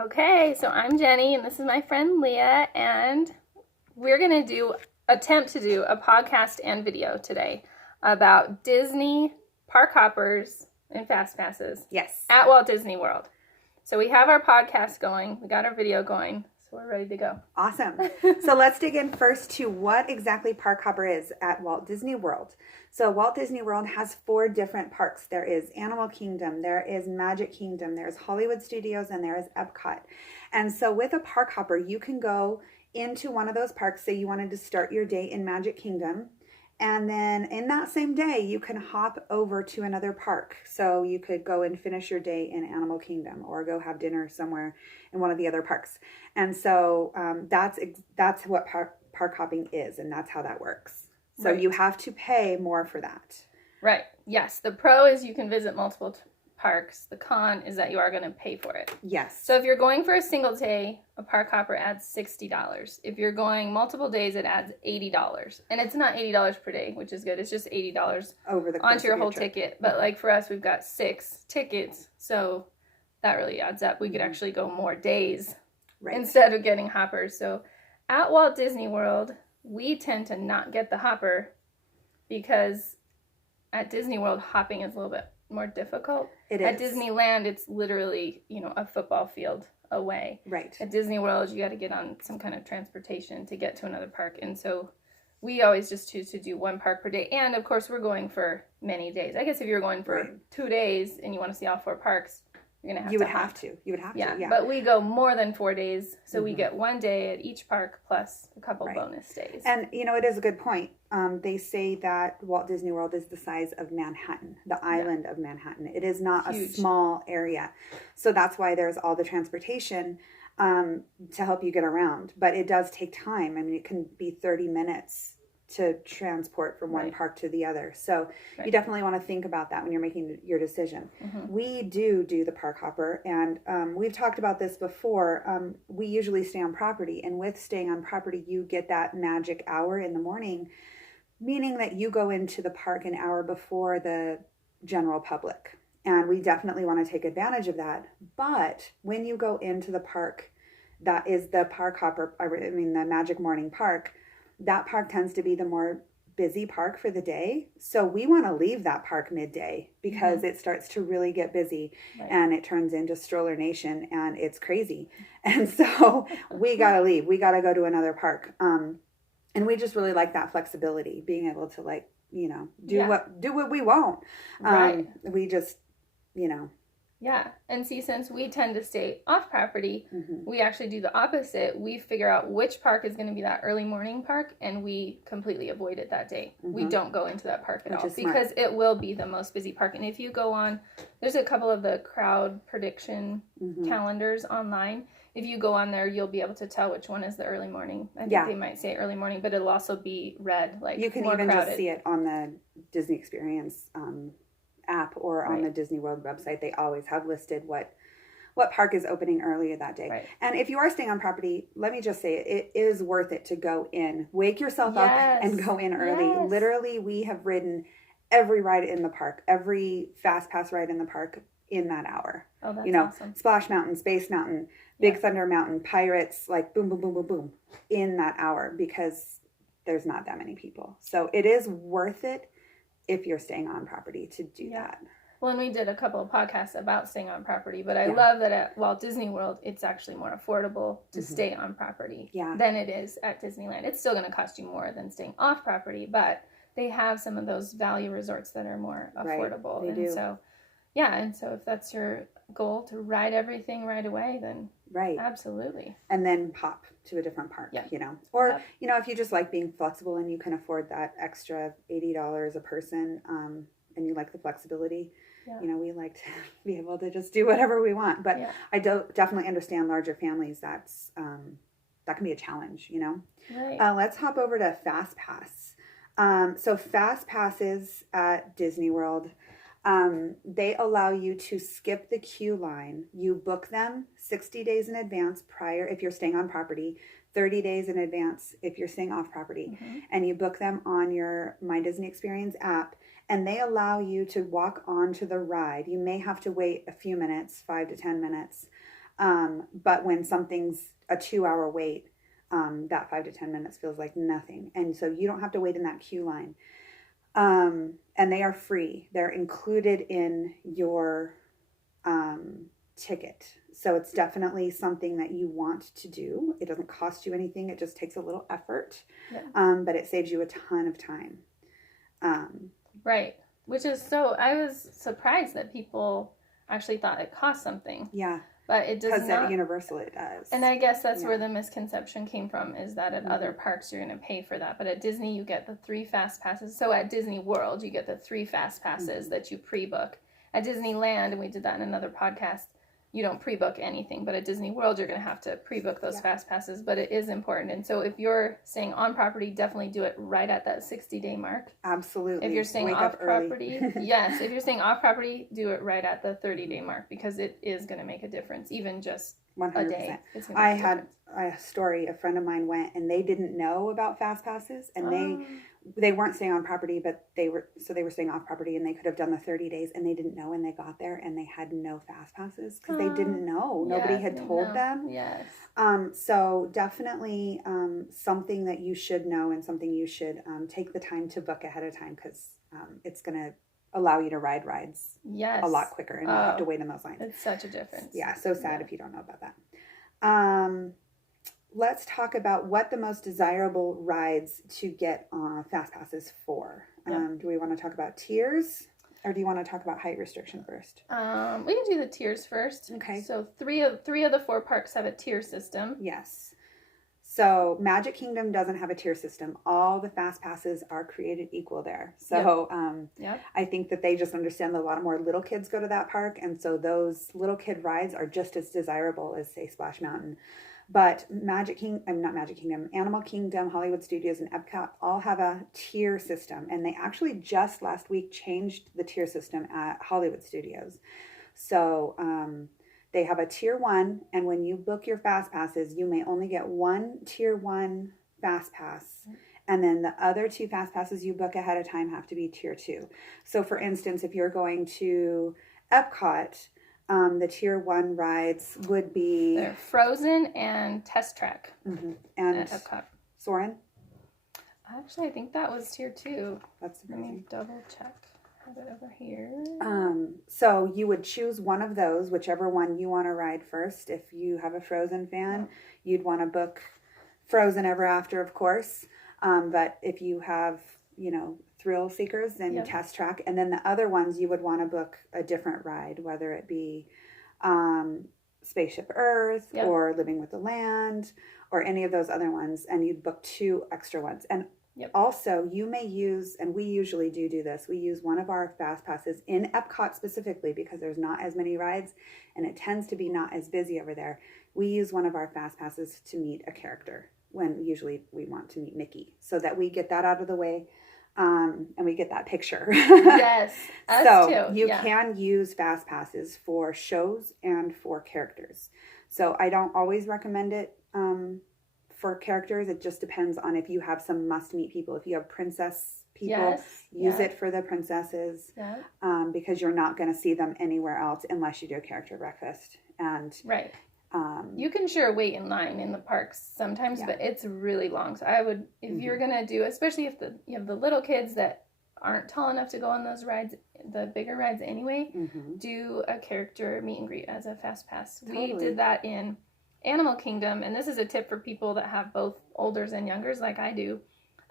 Okay, so I'm Jenny, and this is my friend Leah, and we're going to attempt to do a podcast and video today about Disney park hoppers and Fastpasses. Yes. At Walt Disney World. So we have our podcast going, we got our video going, so we're ready to go. Awesome. So let's dig in first to what exactly park hopper is at Walt Disney World. So Walt Disney World has 4 different parks. There is Animal Kingdom, there is Magic Kingdom, there's Hollywood Studios, and there is Epcot. And so with a park hopper, you can go into one of those parks. Say you wanted to start your day in Magic Kingdom, and then in that same day, you can hop over to another park. So you could go and finish your day in Animal Kingdom or go have dinner somewhere in one of the other parks. And so that's what park hopping is, and that's how that works. So Right. You have to pay more for that. Right. Yes. The pro is you can visit multiple parks. The con is that you are going to pay for it. Yes. So if you're going for a single day, a park hopper adds $60. If you're going multiple days, it adds $80. And it's not $80 per day, which is good. It's just $80 over the course onto your of whole trip. ticket. But like for us, we've got 6 tickets, so that really adds up. We could actually go more days instead of getting hoppers. So at Walt Disney World, we tend to not get the hopper because at Disney World, hopping is a little bit more difficult. It is. At Disneyland, it's literally, a football field away. Right. At Disney World, you got to get on some kind of transportation to get to another park. And so we always just choose to do 1 park per day. And of course, we're going for many days. I guess if you're going for 2 days and you want to see all 4 parks, you're going to have to. You would have to. Yeah. But we go more than 4 days. So we get 1 day at each park plus a couple bonus days. And, it is a good point. They say that Walt Disney World is the size of Manhattan, the island of Manhattan. It is not Huge. A small area. So that's why there's all the transportation to help you get around. But it does take time. I mean, it can be 30 minutes to transport from one park to the other. So you definitely want to think about that when you're making your decision. We do the park hopper, and we've talked about this before. We usually stay on property, and with staying on property, you get that magic hour in the morning, meaning that you go into the park an hour before the general public. And we definitely want to take advantage of that. But when you go into the park, that is the park hopper, the Magic Morning Park, that park tends to be the more busy park for the day. So we want to leave that park midday because it starts to really get busy and it turns into Stroller Nation and it's crazy. And so we got to leave. We got to go to another park. And we just really like that flexibility, being able to do what we want. We just, Yeah, and see, since we tend to stay off property, we actually do the opposite. We figure out which park is going to be that early morning park, and we completely avoid it that day. We don't go into that park at all because it will be the most busy park. And if you go on, there's a couple of the crowd prediction calendars online. If you go on there, you'll be able to tell which one is the early morning. I think they might say early morning, but it'll also be red, like you can more even crowded. Just see it on the Disney Experience app or on the Disney World website. They always have listed what park is opening earlier that day. And if you are staying on property, let me just say it is worth it to go in. Wake yourself up and go in early. Literally, we have ridden every ride in the park, every Fast Pass ride in the park in that hour. Oh, that's awesome. Splash Mountain, Space Mountain, Big Thunder Mountain, Pirates, like boom, boom, boom, boom, boom, in that hour because there's not that many people. So it is worth it if you're staying on property to do that. Well, and we did a couple of podcasts about staying on property, but I love that at Walt Disney World, it's actually more affordable to stay on property than it is at Disneyland. It's still going to cost you more than staying off property, but they have some of those value resorts that are more affordable. They do. So, and so if that's your goal to ride everything right away, then absolutely. And then pop to a different park, Or, if you just like being flexible and you can afford that extra $80 a person and you like the flexibility, we like to be able to just do whatever we want. But I definitely understand larger families. That can be a challenge, Let's hop over to Fast Pass. So Fast Passes at Disney World, they allow you to skip the queue line. You book them 60 days in advance if you're staying on property, 30 days in advance if you're staying off property, and you book them on your My Disney Experience app, and they allow you to walk onto the ride. You may have to wait a few minutes, 5 to 10 minutes, But when something's a 2-hour wait, that 5 to 10 minutes feels like nothing. And so you don't have to wait in that queue line. And they are free. They're included in your ticket. So it's definitely something that you want to do. It doesn't cost you anything. It just takes a little effort. Yeah. But it saves you a ton of time. Right. Which is so, I was surprised that people actually thought it cost something. Yeah. But it does not. Because at Universal it does. And I guess that's where the misconception came from, is that at other parks you're going to pay for that. But at Disney you get the 3 fast passes. So at Disney World you get the 3 fast passes that you pre-book. At Disneyland, and we did that in another podcast, you don't pre-book anything. But at Disney World you're going to have to pre-book those fast passes. But it is important. And so if you're staying on property, definitely do it right at that 60-day mark. Absolutely. If you're staying off property, yes. If you're staying off property, do it right at the 30-day mark, because it is going to make a difference, even just 100%. A day. I had a story. A friend of mine went, and they didn't know about fast passes, and they weren't staying on property, but they were staying off property, and they could have done the 30 days, and they didn't know when they got there, and they had no fast passes because they didn't know. Nobody had told them. Yes. So definitely something that you should know, and something you should take the time to book ahead of time, because it's going to allow you to ride rides a lot quicker, and not have to wait in those lines. It's such a difference. Yeah, so sad if you don't know about that. Let's talk about what the most desirable rides to get fast passes for. Do we want to talk about tiers, or do you want to talk about height restriction first? We can do the tiers first. Okay. So three of the 4 parks have a tier system. Yes. So Magic Kingdom doesn't have a tier system. All the fast passes are created equal there. So I think that they just understand that a lot more little kids go to that park, and so those little kid rides are just as desirable as, say, Splash Mountain. But Animal Kingdom, Hollywood Studios, and Epcot all have a tier system, and they actually just last week changed the tier system at Hollywood Studios. So they have a tier 1, and when you book your fast passes, you may only get 1 tier 1 fast pass, and then the other 2 fast passes you book ahead of time have to be tier 2. So for instance, if you're going to Epcot, the tier 1 rides would be... They're Frozen and Test Track. And at Epcot. Soarin'? Actually, I think that was tier 2. That's amazing. Let me double check. I have it over here. So you would choose one of those, whichever one you want to ride first. If you have a Frozen fan, you'd want to book Frozen Ever After, of course. But if you have, thrill seekers, then Test Track. And then the other ones, you would want to book a different ride, whether it be Spaceship Earth or Living with the Land or any of those other ones. And you'd book 2 extra ones. And also, you may use, and we usually do this, we use one of our fast passes in Epcot specifically, because there's not as many rides and it tends to be not as busy over there. We use one of our fast passes to meet a character, when usually we want to meet Mickey, so that we get that out of the way, and we get that picture. Yes, us so too. You can use fast passes for shows and for characters. So I don't always recommend it for characters. It just depends on if you have some must-meet people. If you have princess people, use it for the princesses, because you're not going to see them anywhere else unless you do a character breakfast. And you can sure wait in line in the parks sometimes, but it's really long. So I would, if you're going to do, especially if you have the little kids that aren't tall enough to go on those rides, the bigger rides anyway, do a character meet and greet as a fast pass. Totally. We did that in Animal Kingdom, and this is a tip for people that have both olders and youngers like I do.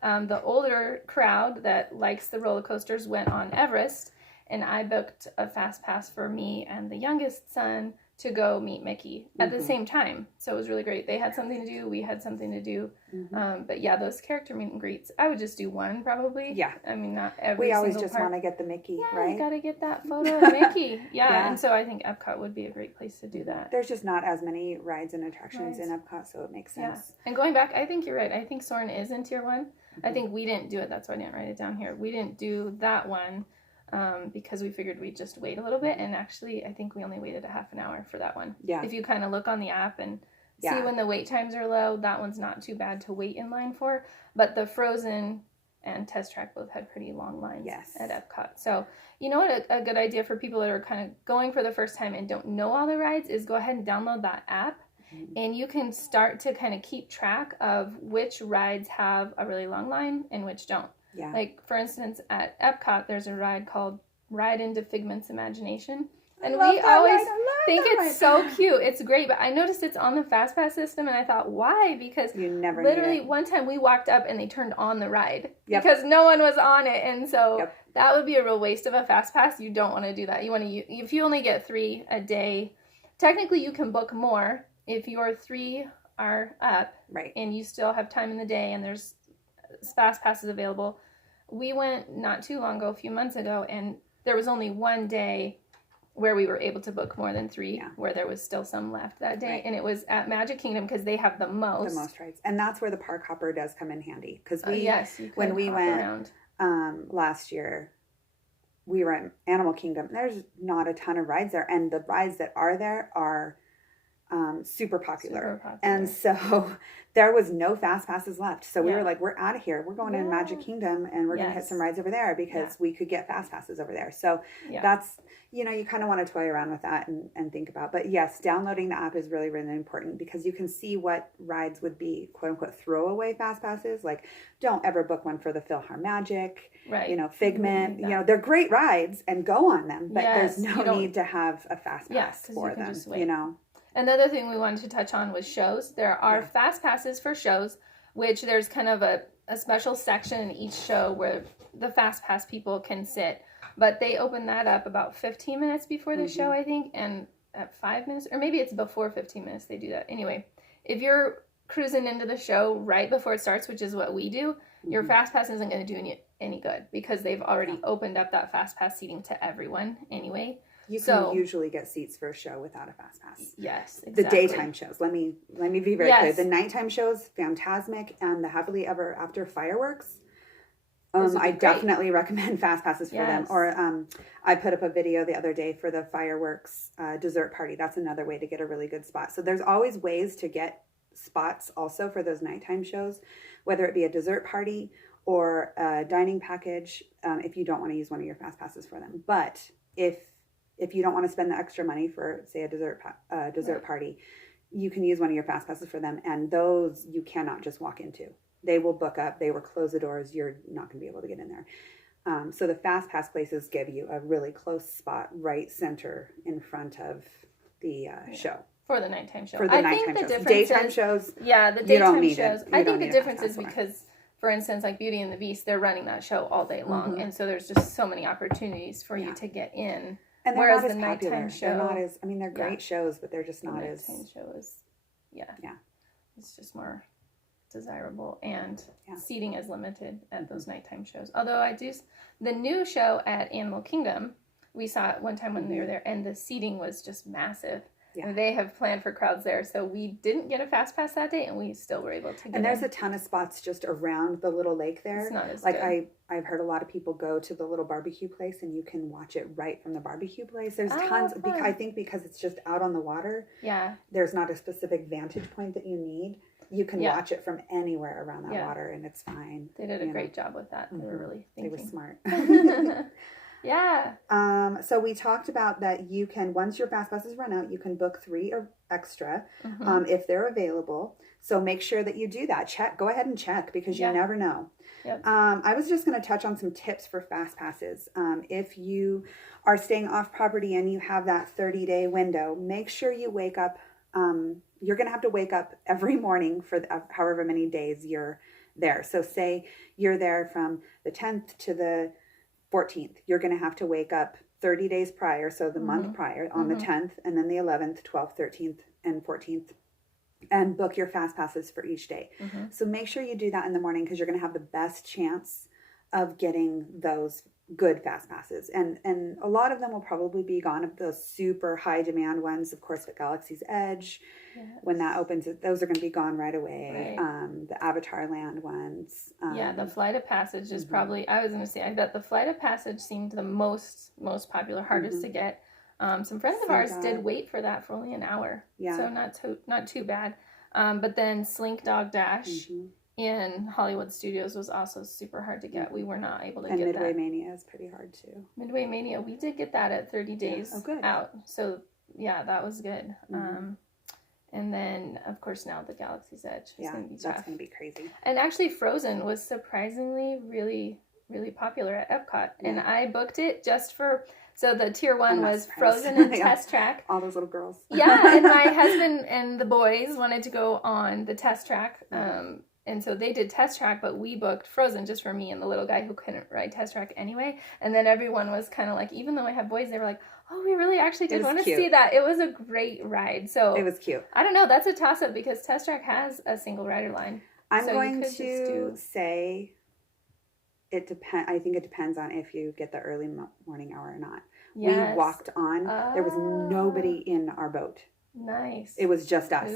The older crowd that likes the roller coasters went on Everest, and I booked a fast pass for me and the youngest son to go meet Mickey at the same time. So it was really great. They had something to do, we had something to do. But those character meet and greets, I would just do one probably. Yeah. I mean, not every We single always just park. Want to get the Mickey, right? You got to get that photo of Mickey. And so I think Epcot would be a great place to do that. There's just not as many rides and attractions in Epcot, so it makes sense. And going back, I think you're right. I think Soarin' is in tier 1. I think we didn't do it. That's why I didn't write it down here. We didn't do that one. Because we figured we'd just wait a little bit, and actually I think we only waited a half an hour for that one. If you kind of look on the app and see when the wait times are low, that one's not too bad to wait in line for. But the Frozen and Test Track both had pretty long lines Yes. at Epcot. So, you know what, a good idea for people that are kind of going for the first time and don't know all the rides is go ahead and download that app, and you can start to kind of keep track of which rides have a really long line and which don't. Yeah. Like, for instance, at Epcot, there's a ride called Ride into Figments Imagination. And we always think it's so cute. It's great. But I noticed it's on the Fastpass system, and I thought, why? Because you never literally one time we walked up and they turned on the ride because no one was on it. And so that would be a real waste of a Fastpass. You don't want to do that. You want to, if you only get 3 a day, technically you can book more if your 3 are up and you still have time in the day and there's Fastpasses available. We went not too long ago, a few months ago, and there was only one day where we were able to book more than 3, where there was still some left that day. And it was at Magic Kingdom because they have the most rides. And that's where the park hopper does come in handy. Because when we went last year, we were at Animal Kingdom. There's not a ton of rides there. And the rides that are there are super popular. And so there was no fast passes left. So we were like, we're out of here. We're going to Magic Kingdom and we're going to hit some rides over there because we could get fast passes over there. So that's, you know, you kind of want to toy around with that and think about. But yes, downloading the app is really, really important because you can see what rides would be quote unquote throwaway fast passes. Like, don't ever book one for the PhilharMagic, you know, Figment, you know, they're great rides and go on them, but there's no need to have a fast pass for them, you know. Another thing we wanted to touch on was shows. There are fast passes for shows, which there's kind of a special section in each show where the fast pass people can sit. But they open that up about 15 minutes before the show, I think, and at 5 minutes, or maybe it's before 15 minutes they do that. Anyway, if you're cruising into the show right before it starts, which is what we do, your fast pass isn't going to do any good because they've already opened up that fast pass seating to everyone anyway. You can usually get seats for a show without a fast pass. Yes, exactly. The daytime shows. Let me be very clear. The nighttime shows, Fantasmic, and the Happily Ever After fireworks. I definitely recommend fast passes for them. Or I put up a video the other day for the fireworks dessert party. That's another way to get a really good spot. So there's always ways to get spots also for those nighttime shows, whether it be a dessert party or a dining package, if you don't want to use one of your fast passes for them. But if you don't want to spend the extra money for, say, a dessert party, you can use one of your fast passes for them. And those you cannot just walk into. They will book up. They will close the doors. You're not going to be able to get in there. So the fast pass places give you a really close spot right center in front of the show. For the nighttime show. For the nighttime shows. Daytime shows. Yeah, the daytime shows. I think the difference is because, for instance, like Beauty and the Beast, they're running that show all day long. And so there's just so many opportunities for you to get in. And they're not as popular. They're not as, I mean, they're great shows, but they're just not as. The nighttime show is, it's just more desirable, and seating is limited at those nighttime shows. Although the new show at Animal Kingdom, we saw it one time when we were there, and the seating was just massive. And they have planned for crowds there, so we didn't get a fast pass that day, and we still were able to get And there's a ton of spots just around the little lake there. It's not as like good. I've heard a lot of people go to the little barbecue place, and you can watch it right from the barbecue place. There's tons. I think because it's just out on the water. Yeah. There's not a specific vantage point that you need. You can watch it from anywhere around that water, and it's fine. They did a great job with that. They were really thinking. They were smart. Yeah. So we talked about that you can, once your fast passes run out, you can book 3 or extra if they're available. So make sure that you do that. Go ahead and check because you never know. Yep. I was just going to touch on some tips for fast passes. If you are staying off property and you have that 30-day window, make sure you wake up. You're going to have to wake up every morning for however many days you're there. So say you're there from the 10th to the 14th. You're going to have to wake up 30 days prior, so the month prior, on the 10th, and then the 11th, 12th, 13th, and 14th, and book your fast passes for each day. So make sure you do that in the morning because you're going to have the best chance of getting those good fast passes. And a lot of them will probably be gone. Of the super high demand ones, of course, at Galaxy's Edge, when that opens, those are going to be gone right away. The Avatar Land ones. The Flight of Passage is probably, I was going to say, I bet the Flight of Passage seemed the most popular, hardest to get. Some friends of ours did wait for that for only an hour. So not too bad. But then Slink Dog Dash in Hollywood Studios was also super hard to get. We were not able to and get Midway that. Mania is pretty hard too. Midway Mania, we did get that at 30 days out. So yeah, that was good. And then of course now the Galaxy's Edge is going to be tough. That's going to be crazy. And actually Frozen was surprisingly really possilar at Epcot. And I booked it just for, so the tier 1 was Frozen and Test Track. All those little girls. Yeah, and my husband and the boys wanted to go on the Test Track. And so they did Test Track, but we booked Frozen just for me and the little guy who couldn't ride Test Track anyway. And then everyone was kind of like, even though I have boys, they were like, oh, we really actually did want to see that. It was a great ride. So it was cute. I don't know. That's a toss-up because Test Track has a single rider line. I'm going to say it depends. I think it depends on if you get the early morning hour or not. Yes. We walked on. There was nobody in our boat. Nice. It was just us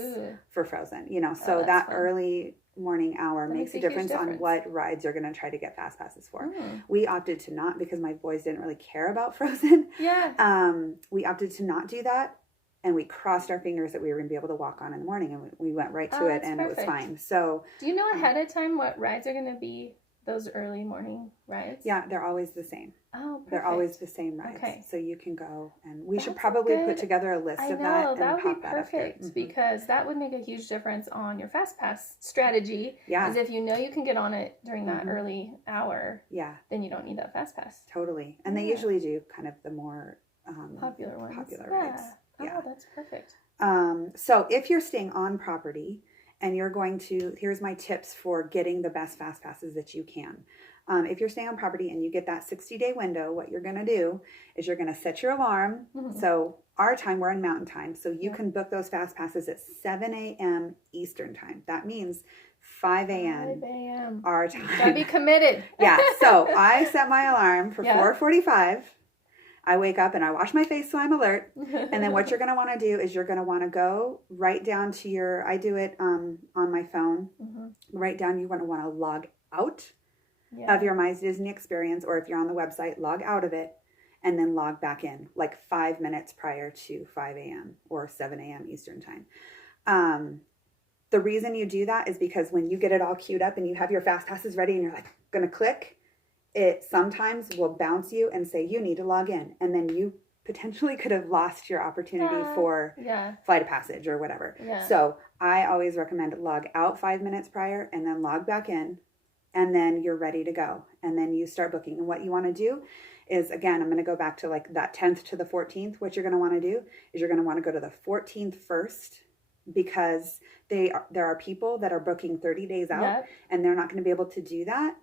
for Frozen. So that fun. Early morning hour makes a difference on what rides you're going to try to get fast passes for. We opted to not because my boys didn't really care about Frozen. Yeah. We opted to not do that, and we crossed our fingers that we were going to be able to walk on in the morning, and we went right to it, and perfect. It was fine. So, do you know ahead of time what rides are going to be those early morning rides? Yeah, they're always the same. Oh, perfect. They're always the same rides. Okay. So you can go, and we should probably put together a list of that and that would be pop perfect that up because that would make a huge difference on your fast pass strategy. Yeah. Because if you know you can get on it during that early hour, then you don't need that fast pass. Totally. And they usually do kind of the more popular ones. Popular rides. Yeah. Oh, that's perfect. So if you're staying on property and you're going to, here's my tips for getting the best fast passes that you can. If you're staying on property and you get that 60-day window, what you're going to do is you're going to set your alarm. So our time, we're in mountain time. So you can book those fast passes at 7 a.m. Eastern time. That means 5 a.m. our time. Gotta be committed. Yeah. So I set my alarm for 4:45. I wake up and I wash my face so I'm alert. And then what you're going to want to do is you're going to want to go right down to I do it on my phone. Right down, you're going to want to log out of your My Disney experience, or if you're on the website, log out of it and then log back in like 5 minutes prior to 5 a.m. or 7 a.m. Eastern time. The reason you do that is because when you get it all queued up and you have your fast passes ready and you're like going to click, it sometimes will bounce you and say you need to log in, and then you potentially could have lost your opportunity for Flight of Passage or whatever. So I always recommend log out 5 minutes prior and then log back in, and then you're ready to go, and then you start booking. And what you want to do is, again, I'm going to go back to like that 10th to the 14th. What you're going to want to do is you're going to want to go to the 14th first, because there are people that are booking 30 days out and they're not going to be able to do that.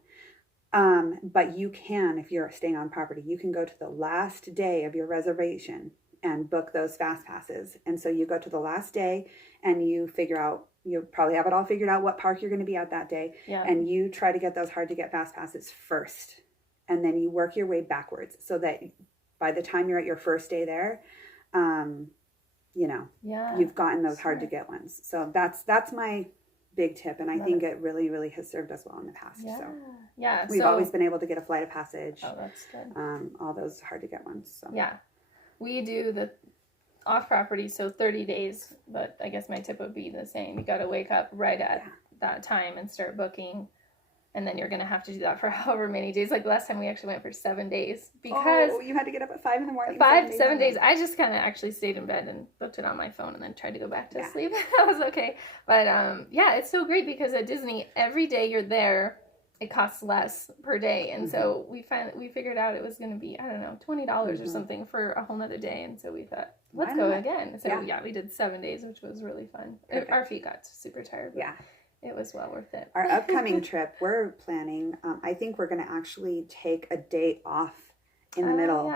But you can, if you're staying on property, you can go to the last day of your reservation and book those fast passes. And so you go to the last day and you figure out, you probably have it all figured out what park you're going to be at that day. And you try to get those hard to get fast passes first. And then you work your way backwards so that by the time you're at your first day there, you've gotten those hard to get ones. So that's my big tip, and I think it really, really has served us well in the past. We've always been able to get a Flight of Passage. Oh, that's good. All those hard to get ones. So. Yeah, we do the off property, so 30 days. But I guess my tip would be the same. You got to wake up right at that time and start booking, and then you're gonna have to do that for however many days. Like last time, we actually went for 7 days because you had to get up at 5 in the morning. 7 days. I just kind of actually stayed in bed and booked it on my phone, and then tried to go back to sleep. That was okay. But it's so great because at Disney, every day you're there, it costs less per day, and so we figured out it was going to be, I don't know, $20 or something for a whole nother day, and so we thought, let's go again. So we did 7 days, which was really fun. Our feet got super tired. But it was well worth it. Our upcoming trip, we're planning, I think we're going to actually take a day off in the middle.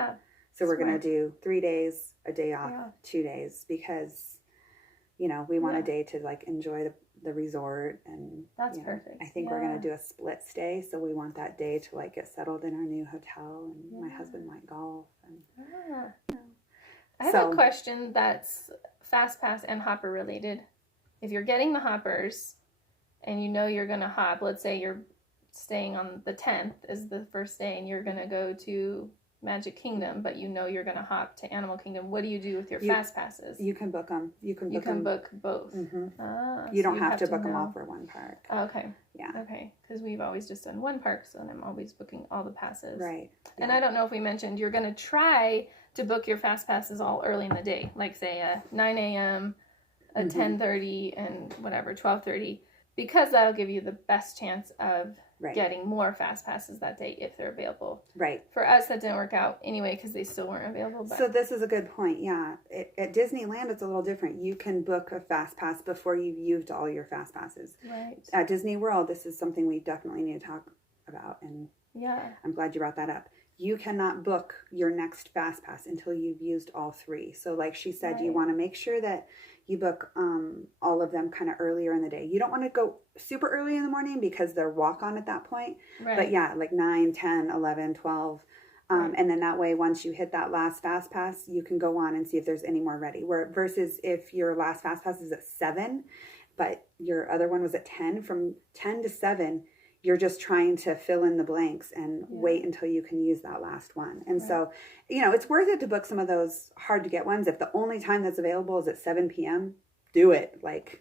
So we're going to do 3 days, a day off, 2 days, because, we want a day to like enjoy the resort. And that's perfect. I think we're going to do a split stay. So we want that day to like get settled in our new hotel, and my husband might golf. And, I have a question that's Fast Pass and Hopper related. If you're getting the hoppers and you're going to hop, let's say you're staying on the 10th is the first day and you're going to go to, Magic Kingdom, but you know you're going to hop to Animal Kingdom, what do you do with your Fastpasses? You can book them. You can book both. You don't have to book them all for one park. Okay. Yeah. Okay. Because we've always just done one park, so then I'm always booking all the passes. Right. And I don't know if we mentioned, you're going to try to book your Fastpasses all early in the day, like say a 9 a.m., a 10:30, and whatever, 12:30, because that'll give you the best chance of getting more Fastpasses that day if they're available. Right. For us, that didn't work out anyway because they still weren't available. But... So this is a good point. Yeah. At Disneyland, it's a little different. You can book a Fastpass before you've used all your Fastpasses. Right. At Disney World, this is something we definitely need to talk about, and yeah, I'm glad you brought that up. You cannot book your next Fastpass until you've used all 3. So like she said, you want to make sure that you book all of them kind of earlier in the day. You don't want to go super early in the morning because they're walk-on at that point. Right. But yeah, like 9, 10, 11, 12. And then that way, once you hit that last Fastpass, you can go on and see if there's any more ready. Versus if your last Fastpass is at 7, but your other one was at 10, from 10 to 7, you're just trying to fill in the blanks and wait until you can use that last one. And so, it's worth it to book some of those hard to get ones. If the only time that's available is at 7 p.m., do it.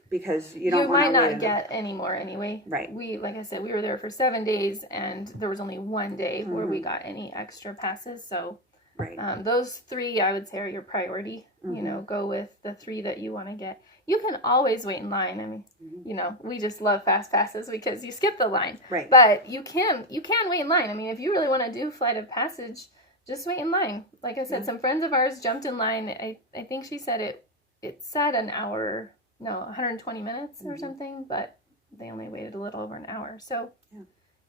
Because you might not get any more anyway. Right. Like I said, we were there for 7 days and there was only one day where we got any extra passes. So those 3, I would say, are your priority. Go with the 3 that you want to get. You can always wait in line. I mean, we just love Fastpasses because you skip the line. Right. But you can wait in line. I mean, if you really want to do Flight of Passage, just wait in line. Like I said, some friends of ours jumped in line. I think she said it said 120 minutes or something, but they only waited a little over an hour. So,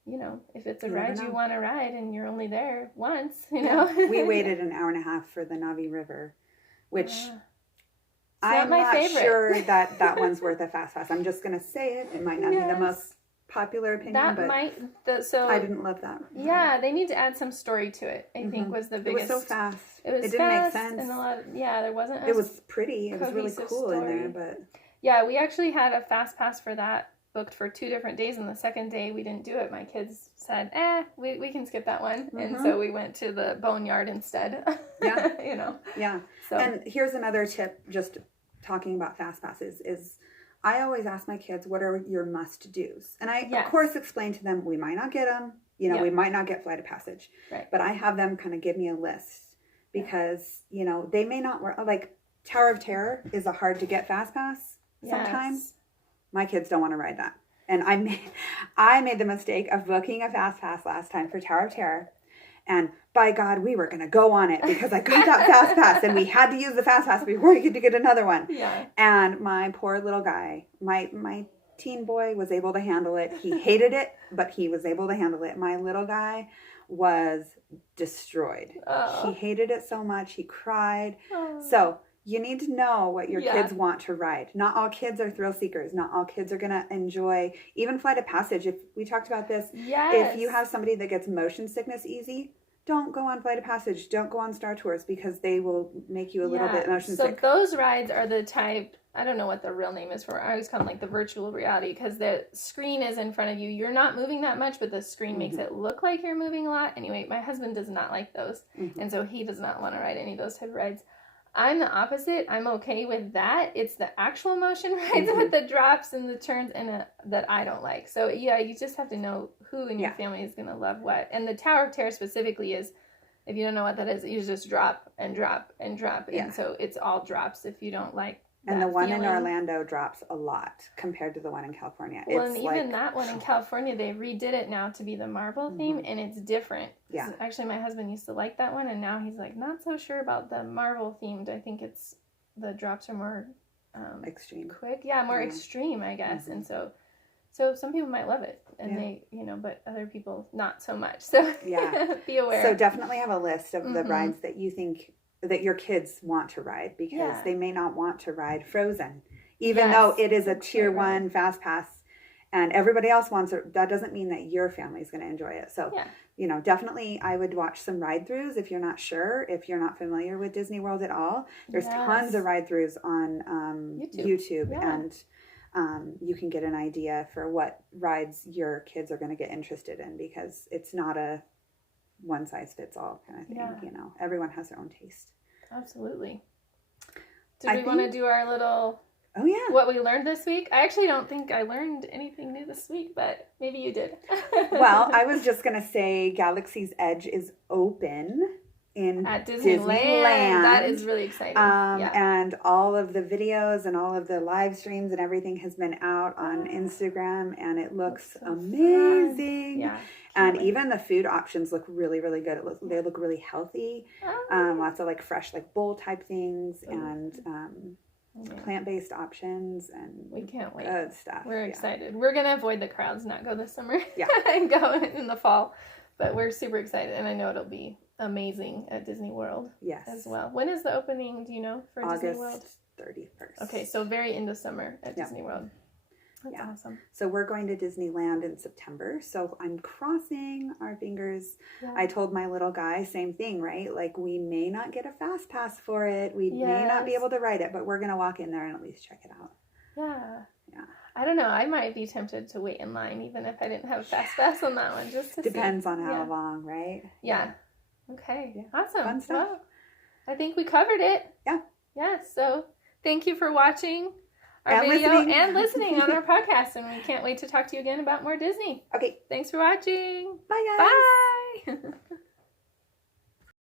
if it's a ride you want to ride and you're only there once, We waited an hour and a half for the Navi River, which... I'm not sure that one's worth a Fastpass. I'm just going to say it. It might not be the most popular opinion, I didn't love that. Yeah, they need to add some story to it, I think was the biggest. It was so fast. It didn't make sense. And there wasn't it was pretty. It was really cool in there, but... Yeah, we actually had a Fastpass for that booked for 2 different days, and the second day we didn't do it. My kids said, we can skip that one. And so we went to the Boneyard instead. Yeah. Yeah. So. And here's another tip, just talking about Fastpasses, is I always ask my kids, what are your must-dos? And I, of course, explain to them, we might not get them. We might not get Flight of Passage. Right. But I have them kind of give me a list because, they may not work. Like, Tower of Terror is a hard-to-get Fastpass sometimes. Yes. My kids don't want to ride that. And I made the mistake of booking a Fastpass last time for Tower of Terror. And by God, we were going to go on it because I got that Fastpass and we had to use the Fastpass before we could get another one. Yeah. And my poor little guy, my teen boy was able to handle it. He hated it, but he was able to handle it. My little guy was destroyed. Oh. He hated it so much. He cried. Oh. So you need to know what your kids want to ride. Not all kids are thrill seekers. Not all kids are going to enjoy even Flight of Passage. If we talked about this, if you have somebody that gets motion sickness easy, don't go on Flight of Passage. Don't go on Star Tours because they will make you a little bit motion sick. So those rides are the type, I don't know what the real name is for. I always call them like the virtual reality because the screen is in front of you. You're not moving that much, but the screen makes it look like you're moving a lot. Anyway, my husband does not like those. And so he does not want to ride any of those type of rides. I'm the opposite. I'm okay with that. It's the actual motion rides with the drops and the turns and that I don't like. So yeah, you just have to know who in your family is going to love what. And the Tower of Terror specifically is, if you don't know what that is, you just drop and drop and drop. And so it's all drops if you don't like And the one in Orlando drops a lot compared to the one in California. Well, and even that one in California, they redid it now to be the marble theme, and it's different. Yeah. Actually, my husband used to like that one, and now he's like, not so sure about the marble themed. I think it's, the drops are more extreme. Quick. Yeah, more extreme, I guess. And so some people might love it, and they, but other people not so much. So be aware. So definitely have a list of the rides that you think that your kids want to ride, because they may not want to ride Frozen, even though it is a tier 1 fast pass and everybody else wants it. That doesn't mean that your family is going to enjoy it. So, definitely I would watch some ride throughs if you're not sure, if you're not familiar with Disney World at all. There's tons of ride throughs on YouTube and you can get an idea for what rides your kids are going to get interested in, because it's not a one size fits all kind of thing. Yeah. You know, everyone has their own taste. Absolutely. Did we want to do our little... Oh, yeah. What we learned this week? I actually don't think I learned anything new this week, but maybe you did. Well, I was just going to say Galaxy's Edge is open at Disneyland. That is really exciting. And all of the videos and all of the live streams and everything has been out on Instagram, and it looks so amazing. Yeah. And even the food options look really, really good. They look really healthy. Lots of like fresh, like bowl type things and plant-based options, and we can't wait. Good stuff. We're excited. We're gonna avoid the crowds, not go this summer. And go in the fall. But we're super excited, and I know it'll be amazing at Disney World. Yes. As well. When is the opening? Do you know for Disney World? August 31st. Okay, so very into summer at Disney World. That's awesome. So we're going to Disneyland in September. So I'm crossing our fingers. Yeah. I told my little guy, same thing, right? Like, we may not get a fast pass for it. We may not be able to ride it, but we're going to walk in there and at least check it out. Yeah. Yeah. I don't know. I might be tempted to wait in line even if I didn't have a fast pass on that one. Just to Depends on how long, right? Yeah. Okay. Yeah. Awesome. Fun stuff. Well, I think we covered it. Yeah. Yeah. So thank you for watching our video and listening on our podcast. And we can't wait to talk to you again about more Disney. Okay. Thanks for watching. Bye, guys. Bye.